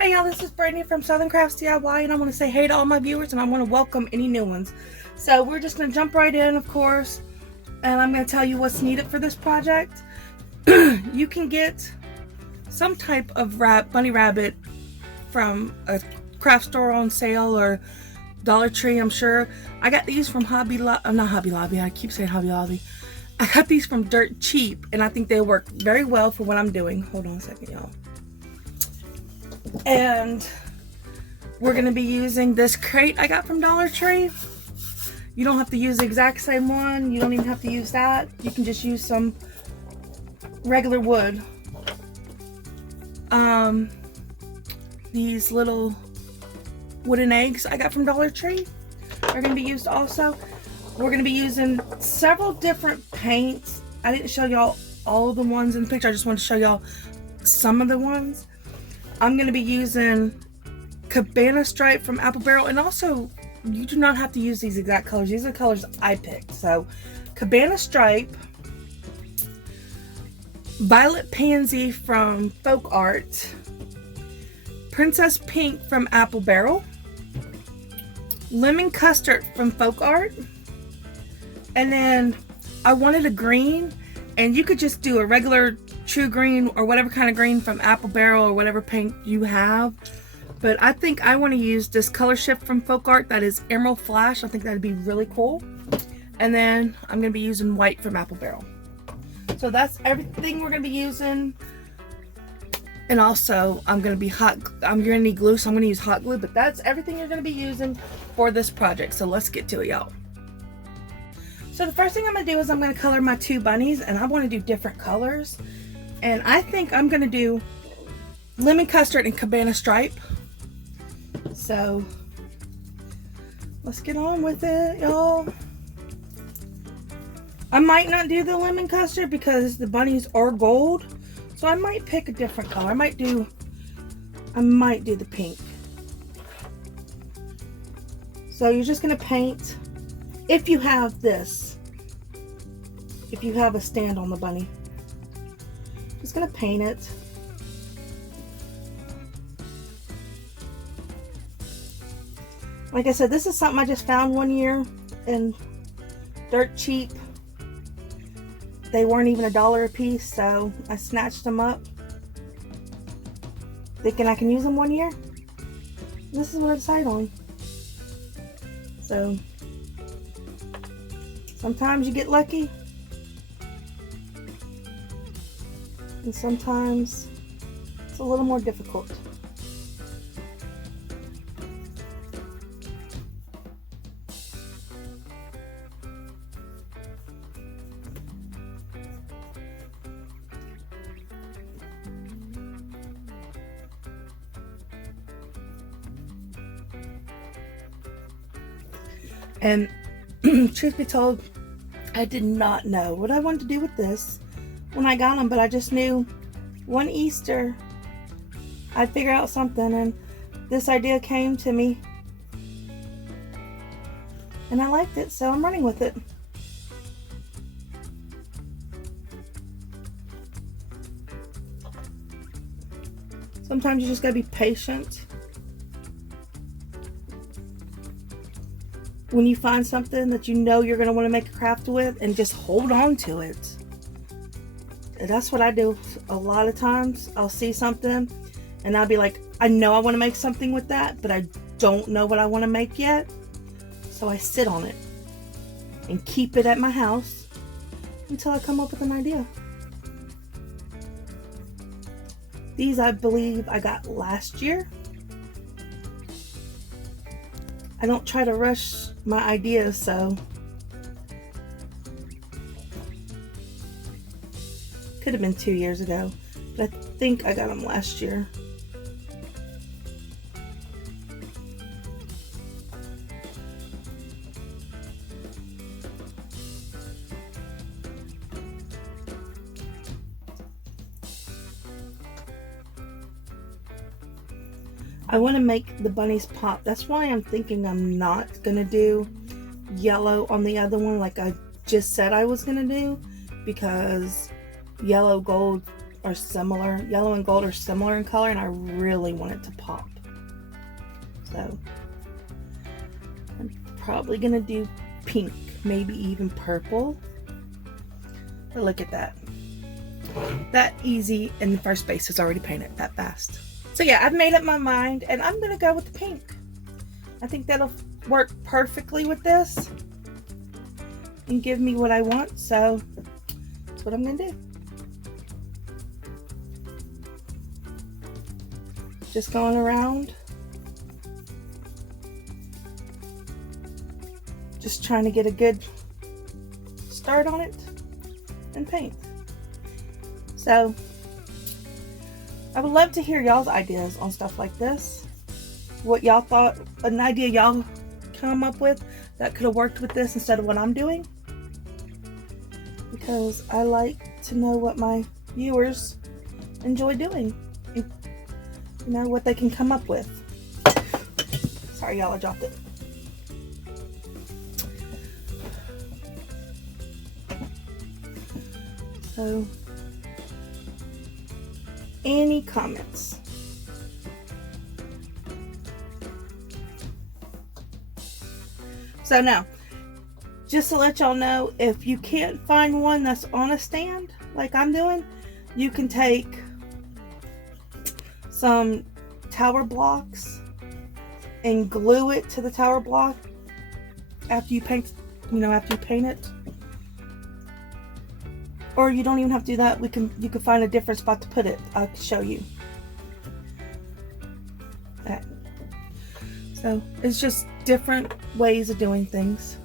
Hey y'all, this is Brittany from Southern Crafts DIY, and I want to say hey to all my viewers, and I want to welcome any new ones. So we're just going to jump right in, of course, and I'm going to tell you what's needed for this project. You can get some type of bunny rabbit from a craft store on sale or Dollar Tree, I'm sure. I got these from not Hobby Lobby, I keep saying Hobby Lobby. I got these from Dirt Cheap, and I think they work very well for what I'm doing. Hold on a second, y'all. And we're going to be using this crate I got from Dollar Tree. You don't have to use the exact same one. You don't even have to use that. You can just use some regular wood. These little wooden eggs I got from Dollar Tree are going to be used also. We're going to be using several different paints. I didn't show y'all all of the ones in the picture. I just wanted to show y'all some of the ones. I'm going to be using Cabana Stripe from Apple Barrel, and also you do not have to use these exact colors. These are the colors I picked. So Cabana Stripe, Violet Pansy from Folk Art, Princess Pink from Apple Barrel, Lemon Custard from Folk Art, and then I wanted a green, and you could just do a regular true green or whatever kind of green from Apple Barrel or whatever paint you have. But I think I want to use this color shift from Folk Art that is Emerald Flash. I think that'd be really cool. And then I'm going to be using white from Apple Barrel. So that's everything we're going to be using. And also I'm going to need glue, so I'm going to use hot glue. But that's everything you're going to be using for this project. So let's get to it, y'all. So the first thing I'm going to do is I'm going to color my two bunnies, and I want to do different colors. And I think I'm going to do Lemon Custard and Cabana Stripe. So let's get on with it, y'all. I might not do the Lemon Custard because the bunnies are gold. So I might pick a different color. I might do the pink. So you're just going to paint, if you have this, if you have a stand on the bunny. Just gonna paint it. Like I said, this is something I just found one year in Dirt Cheap. They weren't even $1 a piece, so I snatched them up, thinking I can use them one year. This is what I decided on. So sometimes you get lucky, and sometimes it's a little more difficult. And truth be told, I did not know what I wanted to do with this when I got them, but I just knew one Easter I'd figure out something, and this idea came to me and I liked it, so I'm running with it. Sometimes you just gotta be patient when you find something that you know you're gonna want to make a craft with, and just hold on to it. And that's what I do a lot of times. I'll see something and I'll be like, I know I want to make something with that, but I don't know what I want to make yet. So I sit on it and keep it at my house until I come up with an idea. These I believe I got last year. I don't try to rush my ideas, so could have been 2 years ago, but I think I got them last year. I want to make the bunnies pop. That's why I'm thinking I'm not gonna do yellow on the other one like I just said I was gonna do, because yellow, gold are similar. Yellow and gold are similar in color, and I really want it to pop. So I'm probably gonna do pink, maybe even purple. But look at that. That easy, and the first base is already painted that fast. So yeah, I've made up my mind, and I'm gonna go with the pink. I think that'll work perfectly with this and give me what I want, so that's what I'm gonna do. Just going around, just trying to get a good start on it and paint. So I would love to hear y'all's ideas on stuff like this. What y'all thought, an idea y'all come up with that could have worked with this instead of what I'm doing. Because I like to know what my viewers enjoy doing. And, you know, what they can come up with. Sorry y'all, I dropped it. So, any comments? So now, just to let y'all know, if you can't find one that's on a stand, like I'm doing, you can take some tower blocks and glue it to the tower block after you paint, after you paint it. Or you don't even have to do that. You can find a different spot to put it. I'll show you. Okay. So it's just different ways of doing things.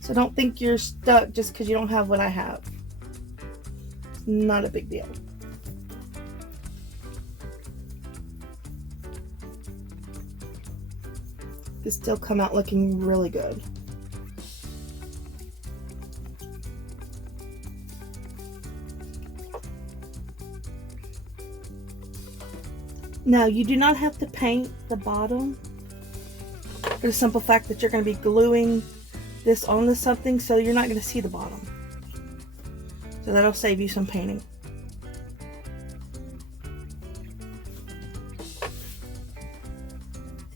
So don't think you're stuck just because you don't have what I have. It's not a big deal. This still come out looking really good. Now, you do not have to paint the bottom for the simple fact that you're going to be gluing this onto something, so you're not going to see the bottom. So that'll save you some painting.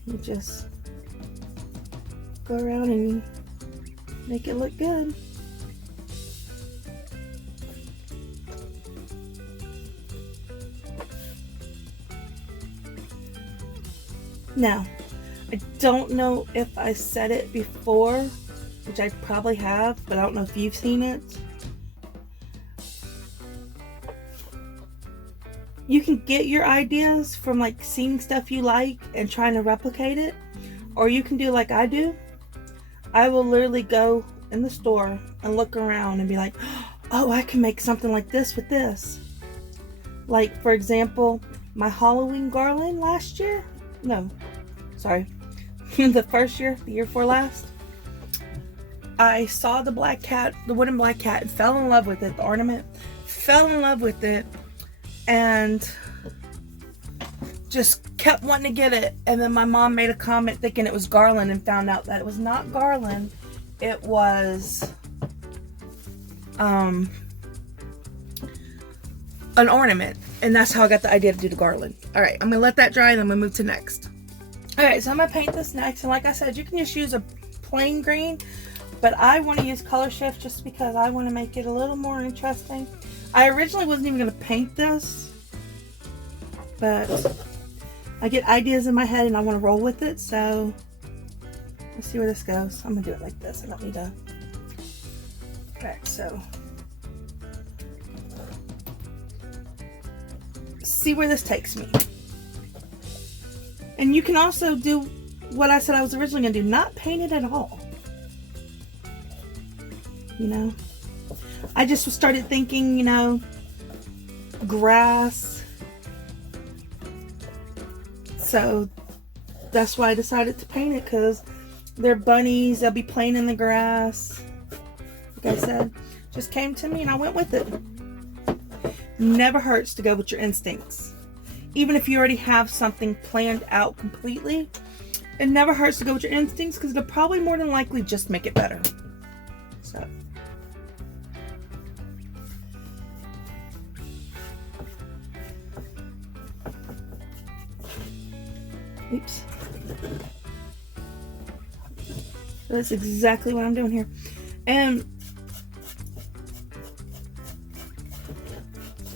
You just go around and make it look good. Now, I don't know if I said it before, which I probably have, but I don't know if you've seen it. You can get your ideas from like seeing stuff you like and trying to replicate it, or you can do like I do. I will literally go in the store and look around and be like, oh, I can make something like this with this. Like, for example, my Halloween garland last year. No, sorry. The first year, the year before last, I saw the black cat, the wooden black cat, and fell in love with it, the ornament. Fell in love with it, and just kept wanting to get it. And then my mom made a comment thinking it was garland and found out that it was not garland. It was an ornament. And that's how I got the idea to do the garland. Alright, I'm going to let that dry and I'm going to move to next. Alright, so I'm going to paint this next. And like I said, you can just use a plain green. But I want to use color shift just because I want to make it a little more interesting. I originally wasn't even going to paint this. But I get ideas in my head and I want to roll with it. So let's see where this goes. I'm going to do it like this. I don't need to. Alright, so see where this takes me. And you can also do what I said I was originally going to do. Not paint it at all. You know, I just started thinking, you know, grass. So that's why I decided to paint it, because they're bunnies. They'll be playing in the grass. Like I said, just came to me and I went with it. Never hurts to go with your instincts. Even if you already have something planned out completely, it never hurts to go with your instincts, because they'll probably more than likely just make it better. So Oops. So that's exactly what I'm doing here. And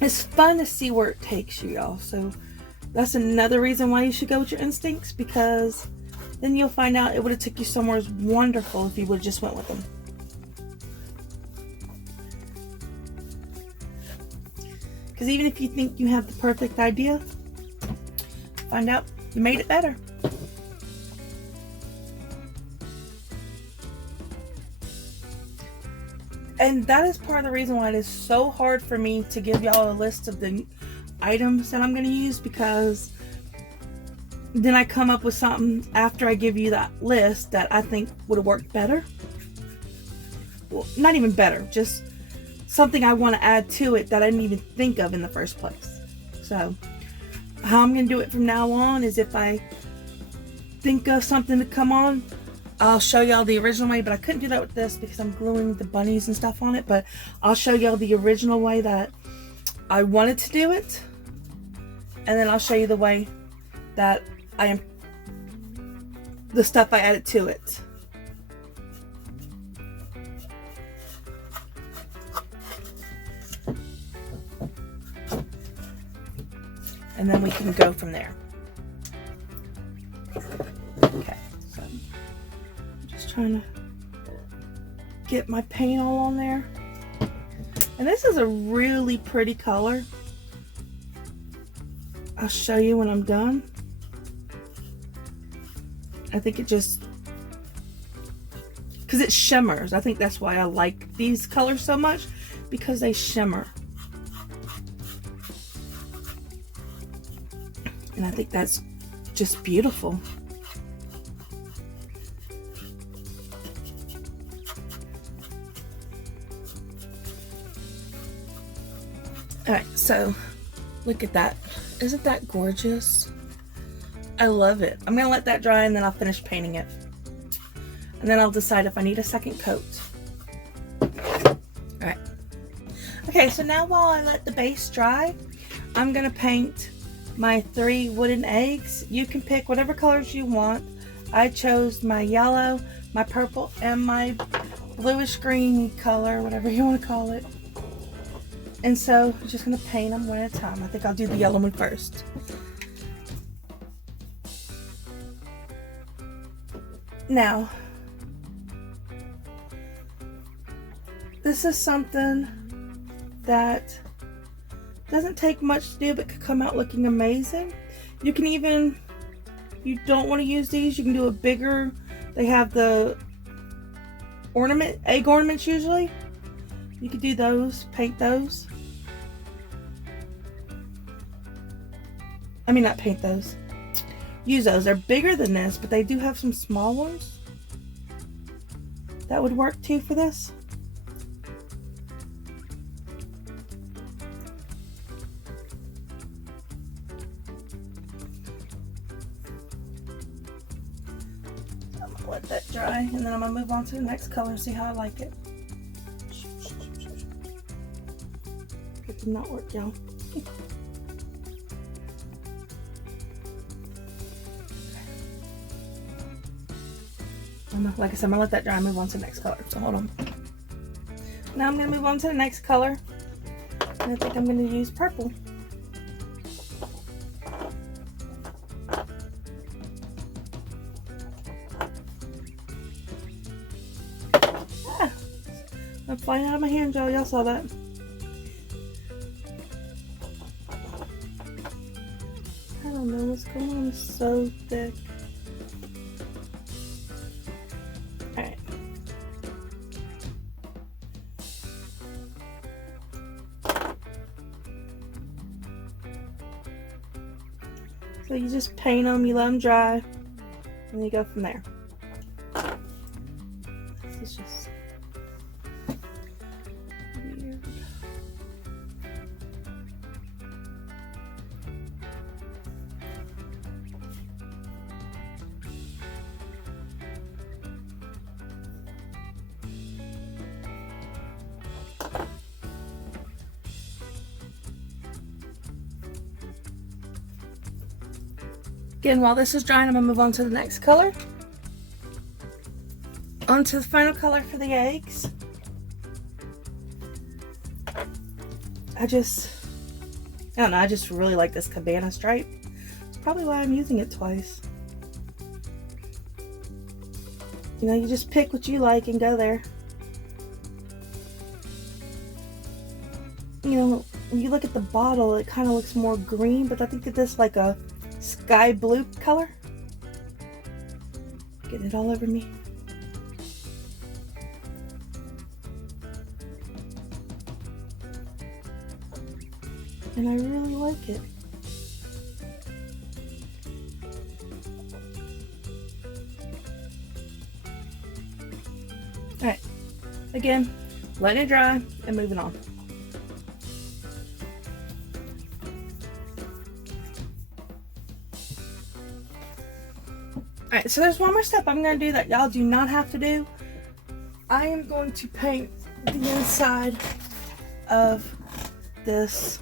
it's fun to see where it takes you, y'all. So that's another reason why you should go with your instincts, because then you'll find out it would have took you somewhere wonderful if you would have just went with them. Because even if you think you have the perfect idea, find out you made it better. And that is part of the reason why it is so hard for me to give y'all a list of the items that I'm going to use, because then I come up with something after I give you that list that I think would have worked better. Well, not even better, just something I want to add to it that I didn't even think of in the first place. So how I'm going to do it from now on is, if I think of something to come on, I'll show y'all the original way, but I couldn't do that with this because I'm gluing the bunnies and stuff on it. But I'll show y'all the original way that I wanted to do it, and then I'll show you the way that the stuff I added to it. And then we can go from there. Okay, so I'm just trying to get my paint all on there. And this is a really pretty color. I'll show you when I'm done. I think it just, because it shimmers. I think that's why I like these colors so much, because they shimmer. And I think that's just beautiful. Alright, so look at that. Isn't that gorgeous? I love it. I'm going to let that dry and then I'll finish painting it. And then I'll decide if I need a second coat. Alright. Okay, so now while I let the base dry, I'm going to paint my 3 wooden eggs. You can pick whatever colors you want. I chose my yellow, my purple, and my bluish green color, whatever you want to call it. And so I'm just going to paint them one at a time. I think I'll do the yellow one first. Now, this is something that doesn't take much to do, but could come out looking amazing. You can even, if you don't want to use these, you can do a bigger. They have the egg ornaments usually. You could do those, paint those. I mean, not paint those. Use those. They're bigger than this, but they do have some small ones that would work too for this. I'm gonna let that dry, and then I'm gonna move on to the next color and see how I like it. It did not work, y'all. Like I said, I'm gonna let that dry and move on to the next color. So hold on. Now I'm gonna move on to the next color. And I think I'm gonna use purple. Ah, I'm flying out of my hand, y'all. Y'all saw that. I don't know what's going on. It's so thick. So you just paint them, you let them dry, and you go from there. This is just weird. Again, while this is drying, I'm going to move on to the next color. On to the final color for the eggs. I don't know, I just really like this cabana stripe. It's probably why I'm using it twice. You know, you just pick what you like and go there. You know, when you look at the bottle, it kind of looks more green, but I think that this is like a sky blue color. Getting it all over me. And I really like it. Alright, again, letting it dry and moving on. Alright, so there's one more step I'm going to do that y'all do not have to do. I am going to paint the inside of this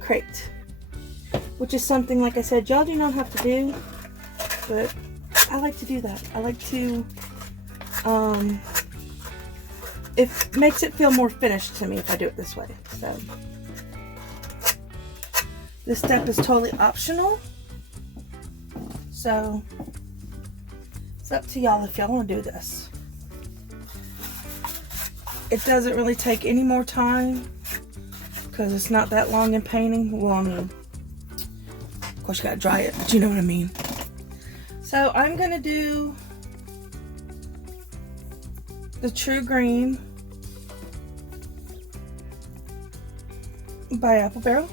crate, which is something, like I said, y'all do not have to do, but I like to do that. I like to, it makes it feel more finished to me if I do it this way. So this step is totally optional, so it's up to y'all if y'all want to do this. It doesn't really take any more time because it's not that long in painting. Well, I mean, of course you gotta dry it, but you know what I mean. So I'm gonna do the True Green by Apple Barrel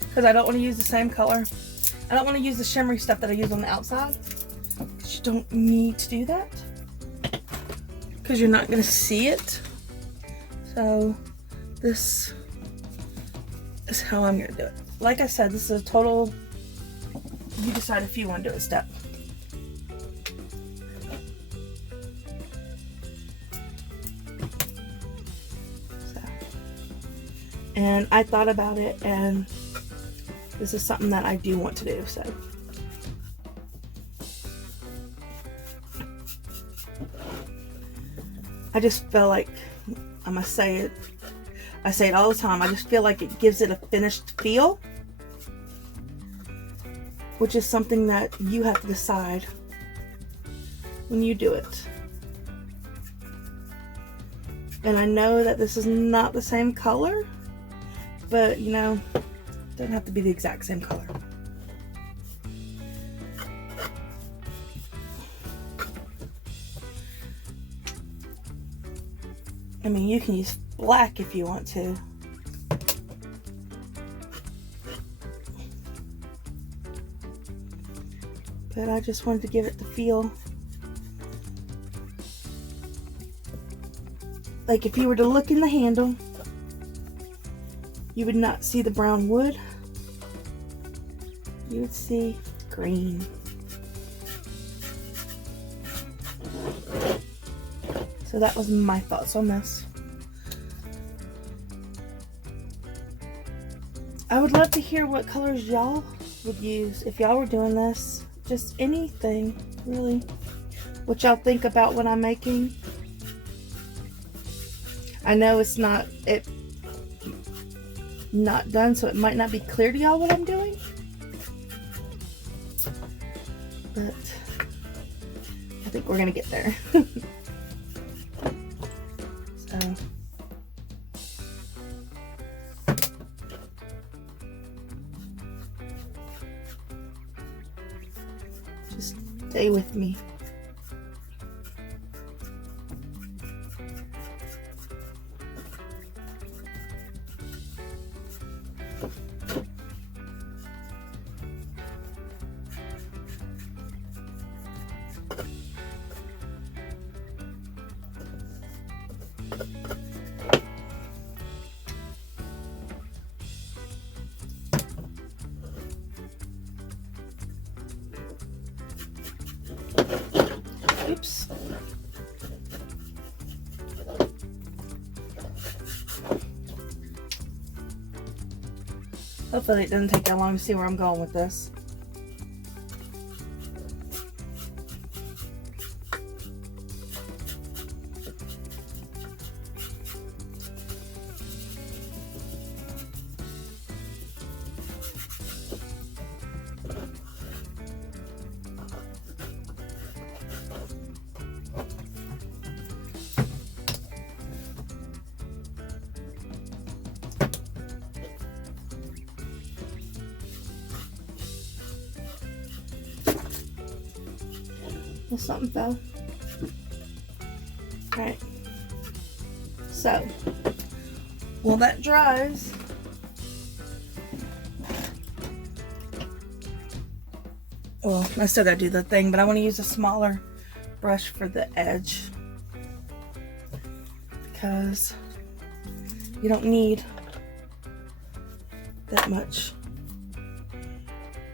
because I don't want to use the same color. I don't want to use the shimmery stuff that I use on the outside because you don't need to do that because you're not gonna see it. So this is how I'm gonna do it. Like I said, this is a total, you decide if you want to do a step. So, and I thought about it, and this is something that I do want to do, so. I just feel like, I must say it, I say it all the time, I just feel like it gives it a finished feel, which is something that you have to decide when you do it. And I know that this is not the same color, but you know, it doesn't have to be the exact same color. I mean, you can use black if you want to. But I just wanted to give it the feel. Like if you were to look in the handle, you would not see the brown wood. You would see green. So that was my thoughts on this. I would love to hear what colors y'all would use if y'all were doing this. Just anything, really. What y'all think about what I'm making. I know it's not done, so it might not be clear to y'all what I'm doing. But I think we're gonna get there. So just stay with me. Oops. Hopefully it doesn't take that long to see where I'm going with this. Well, something fell. Alright. So, while that dries, well, I still gotta do the thing, but I want to use a smaller brush for the edge because you don't need that much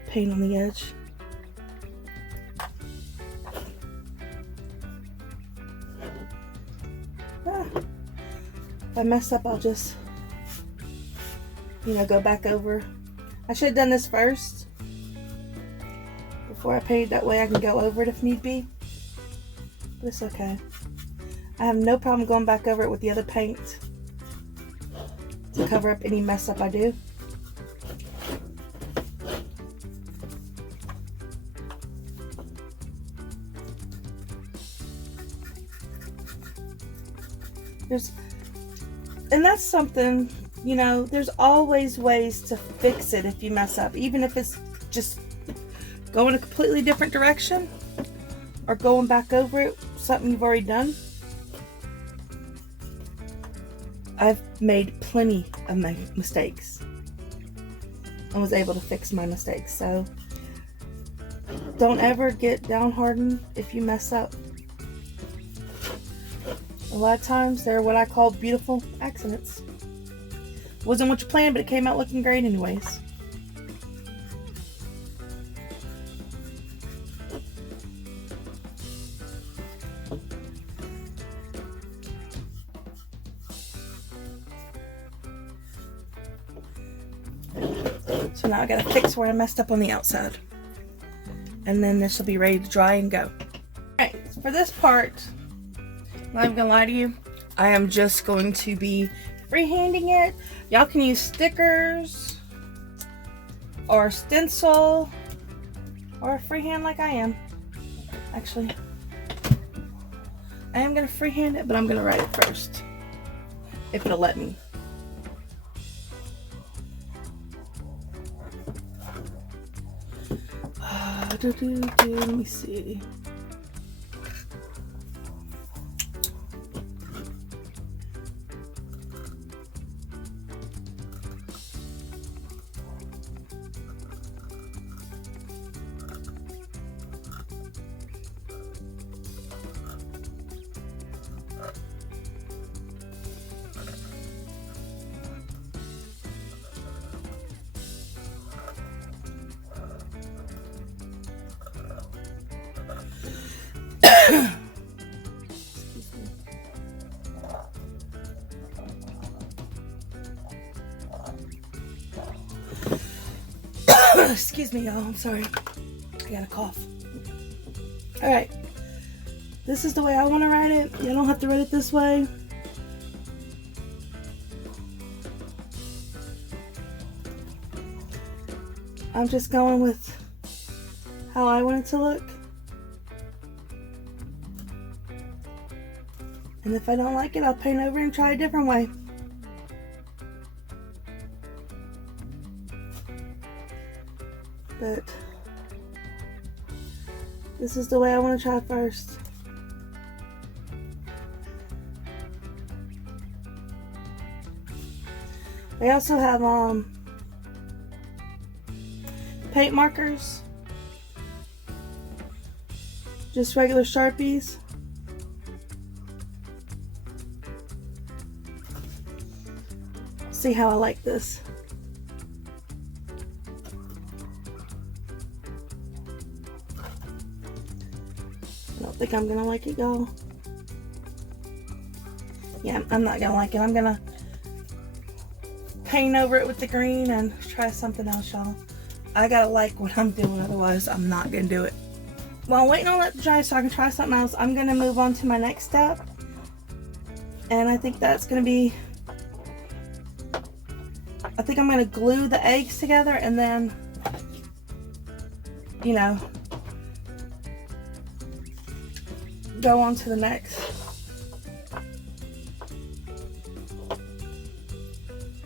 paint on the edge. If I mess up, I'll just, go back over. I should have done this first before I painted. That way I can go over it if need be. But it's okay. I have no problem going back over it with the other paint to cover up any mess up I do. And that's something, there's always ways to fix it if you mess up, even if it's just going a completely different direction or going back over it, something you've already done. I've made plenty of my mistakes and was able to fix my mistakes. So don't ever get downhearted if you mess up. A lot of times they're what I call beautiful accidents. Wasn't what you planned, but it came out looking great anyways. So now I gotta fix where I messed up on the outside. And then this will be ready to dry and go. Alright, so for this part, I'm not even gonna lie to you, I am just going to be freehanding it. Y'all can use stickers or stencil or freehand like I am. Actually, I am gonna freehand it, but I'm gonna write it first if it'll let me. Let me see. Excuse me, y'all. I'm sorry. I got a cough. Alright. This is the way I want to write it. You don't have to write it this way. I'm just going with how I want it to look. And if I don't like it, I'll paint over and try a different way. But this is the way I want to try first. They also have paint markers, just regular Sharpies. See how I like this. I don't think I'm gonna like it, y'all. Yeah, I'm not gonna like it. I'm gonna paint over it with the green and try something else, y'all. I gotta like what I'm doing, otherwise I'm not gonna do it. While waiting on that to dry so I can try something else, I'm gonna move on to my next step. And I think that's gonna be, I think I'm gonna glue the eggs together and then, you know, go on to the next.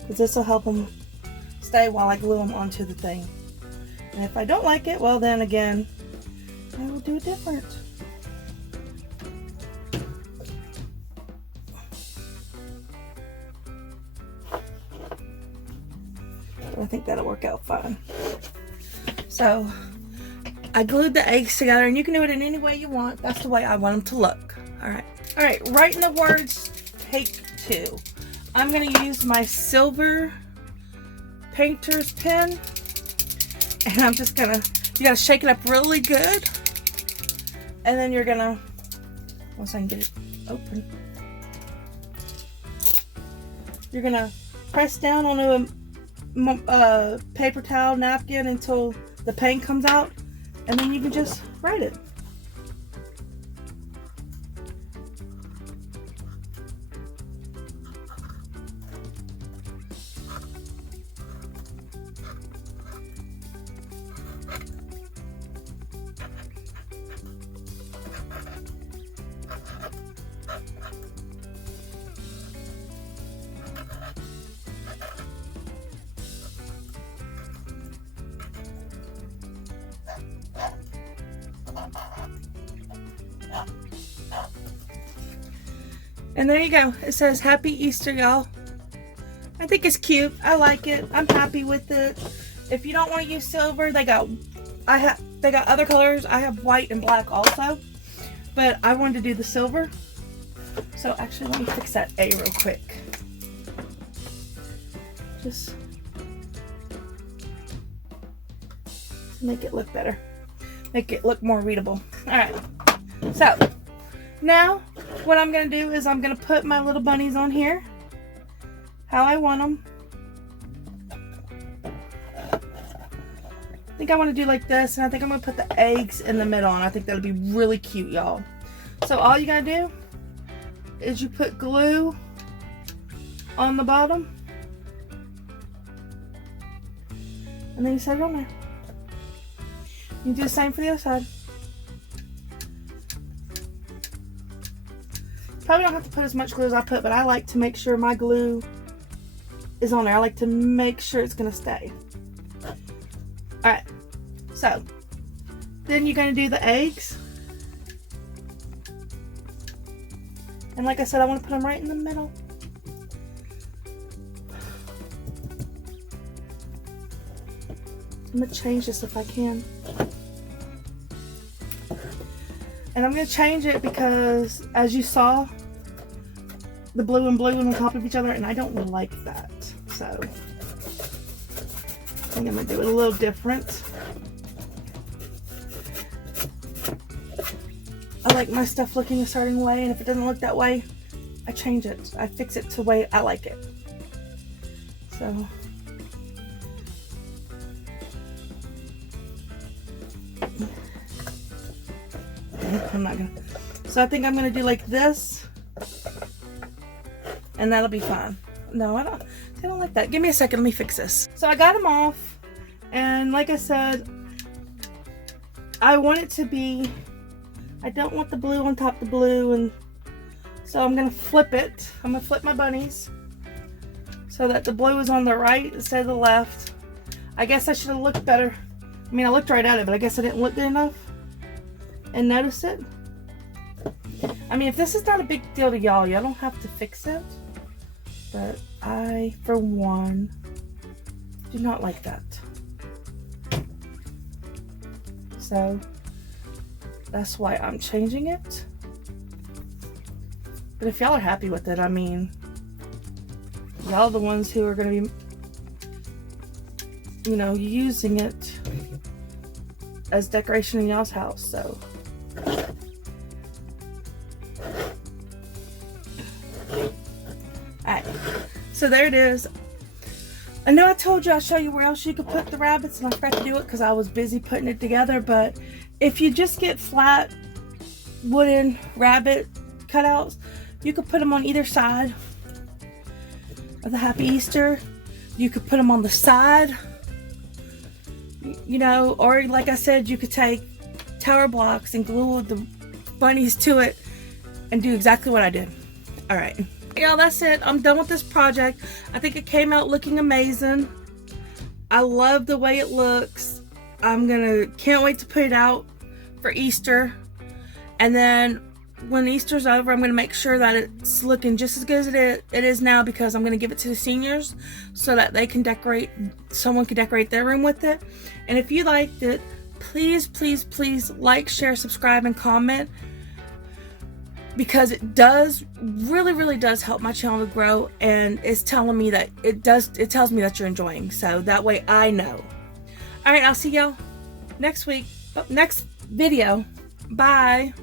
Because this will help them stay while I glue them onto the thing. And if I don't like it, well then again, I will do it different. But I think that'll work out fine. So I glued the eggs together, and you can do it in any way you want. That's the way I want them to look. Alright, writing the words take 2. I'm going to use my silver painter's pen, and I'm just going to, you got to shake it up really good, and then you're going to, once I can get it open, you're going to press down on a paper towel napkin until the paint comes out, and then you can just write it. And there you go. It says Happy Easter, y'all. I think it's cute. I like it. I'm happy with it. If you don't want to use silver, they got other colors. I have white and black also, but I wanted to do the silver. So actually, let me fix that A real quick. Just to make it look better. Make it look more readable. All right. So now what I'm going to do is I'm going to put my little bunnies on here how I want them. I think I want to do like this, and I think I'm going to put the eggs in the middle, and I think that'll be really cute, y'all. So all you got to do is you put glue on the bottom, and then you set it on there. You do the same for the other side. Probably don't have to put as much glue as I put, but I like to make sure my glue is on there. I like to make sure it's going to stay. Alright, so then you're going to do the eggs. And like I said, I want to put them right in the middle. I'm going to change this if I can. And I'm going to change it because, as you saw, the blue and blue on top of each other, and I don't like that. So, I think I'm going to do it a little different. I like my stuff looking a certain way, and if it doesn't look that way, I change it. I fix it to the way I like it. So, I'm not gonna. So I think I'm gonna do like this, and that'll be fine. No, I don't like that. Give me a second. Let me fix this. So I got them off, and like I said, I want it to be. I don't want the blue on top of the blue, and so I'm gonna flip it. I'm gonna flip my bunnies so that the blue is on the right instead of the left. I guess I should have looked better. I mean, I looked right at it, but I guess I didn't look good enough and notice it. I mean, if this is not a big deal to y'all don't have to fix it. But I, for one, do not like that. So that's why I'm changing it. But if y'all are happy with it, I mean, y'all are the ones who are going to be, you know, using it as decoration in y'all's house, so. Alright, so there it is. I know I told you I'd show you where else you could put the rabbits, and I forgot to do it because I was busy putting it together. But if you just get flat wooden rabbit cutouts, you could put them on either side of the Happy Easter. You could put them on the side, you know, or like I said, you could take tower blocks and glue the bunnies to it and do exactly what I did. All right, yeah, that's it. I'm done with this project. I think it came out looking amazing. I love the way it looks. Can't wait to put it out for Easter. And then when Easter's over, I'm gonna make sure that it's looking just as good as it is now, because I'm gonna give it to the seniors so that they can decorate, someone can decorate their room with it. And if you liked it, please, please, please like, share, subscribe, and comment, because it does really does help my channel to grow, and it's telling me that it tells me that you're enjoying, so that way I know. All right, I'll see y'all next week, next video. Bye.